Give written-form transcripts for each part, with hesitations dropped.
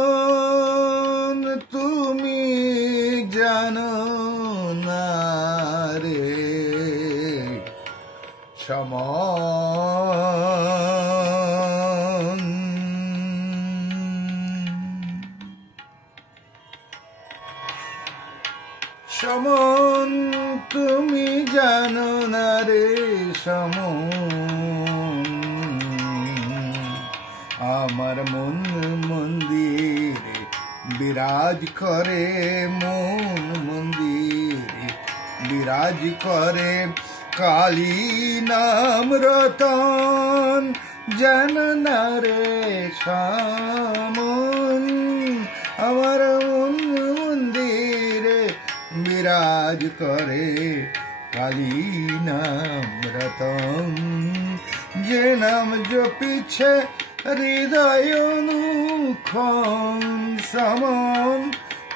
সমন তুমি জানো না রে সমন সমন তুমি জানো না রে সমন আমার মন মন্দিরে বিরাজ করে মন মন্দিরে বিরাজ করে কালী নাম রতন জানো না রে সমন আমার মন মন্দিরে বিরাজ করে কালী নাম রতন যে নাম জপিছে হৃদয় অনুক্ষণ সমন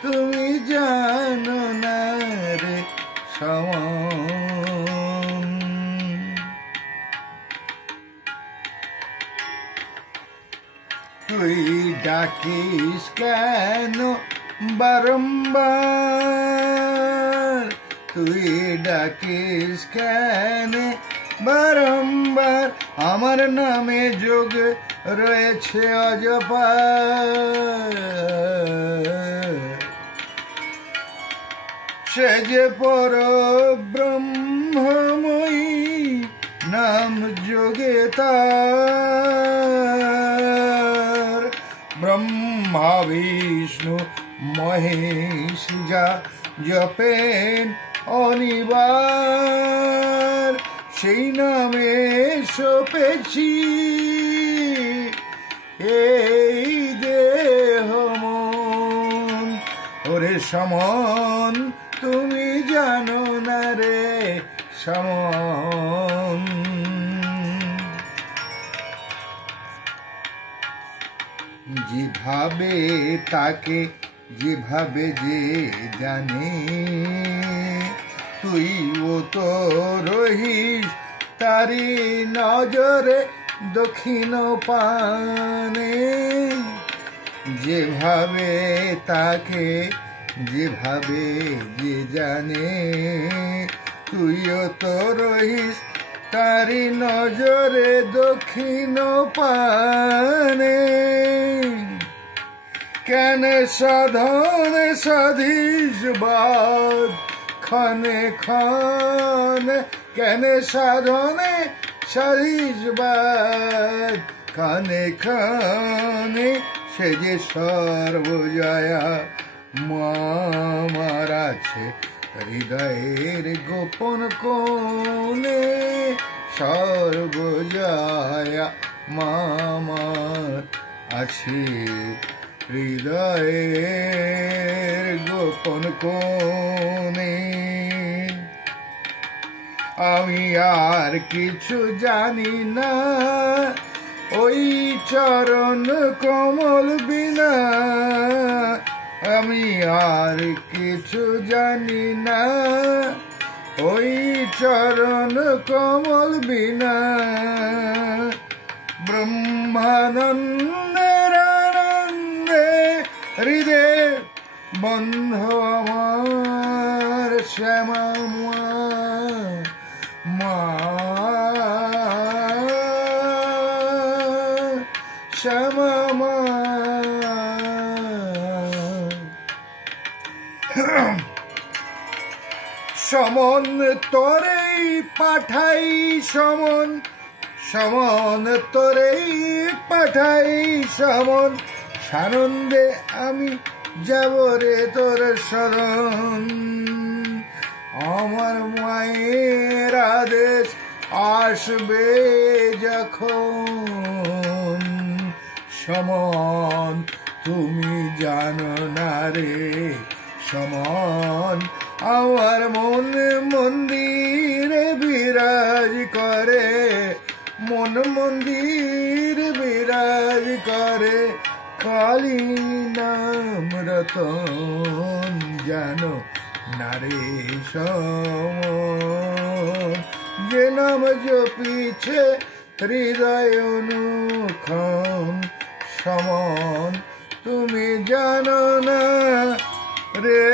তুমি জানো না রে সমন তুই ডাকিস কেন বারম্বার তুই ডাকিস কেন বারম্বার আমার নামে যোগ রয়েছে অজপার সে যে পর ব্রহ্মময়ী নাম যোগে তার ব্রহ্মা বিষ্ণু মহেশ যা জপেন অনিবার সেই নামে সপেছি এই দেহ মন ওরে সমন তুমি জানো না রে সমন যেভাবে তাকে যেভাবে যে জানে তুই ও তো রহিস তারি নজরে দক্ষিণ পানে যেভাবে তাকে যেভাবে যে জানে তুইও তো রহিস তারি নজরে দক্ষিণ পানে কেন সাধনে সাধিস বাদ ক্ষণে ক্ষণে কেন সাধনে সাধিস বাদ ক্ষণে ক্ষণে সে যে সর্বজয়া মামার আছে হৃদয়ের গোপন কোণে সর্বজয়া মামার আছে হৃদয়ের গোপন কোণে আমি আর কিছু জানি না ওই চরণ কমল বিনা আমি আর কিছু জানি না ওই চরণ কমল বিনা ব্রহ্মানন্দের আনন্দে হৃদয় বন্ধ আমার শ্যামা মা শ্যামা মা সমন তোরেই পাঠাই সমন সমন তোরেই পাঠাই সমন সানন্দে আমি যাব রে তোর শরণ আমার মায়ের আদেশ আসবে যখন সমন তুমি জানো না রে সমন আমার মন মন্দিরে বিরাজ করে মন মন্দির বিরাজ করে কালী নাম রতন জানো নারে সমন। যে নাম জপিছে হৃদয় অনুক্ষণ সমন তুমি জানো না রে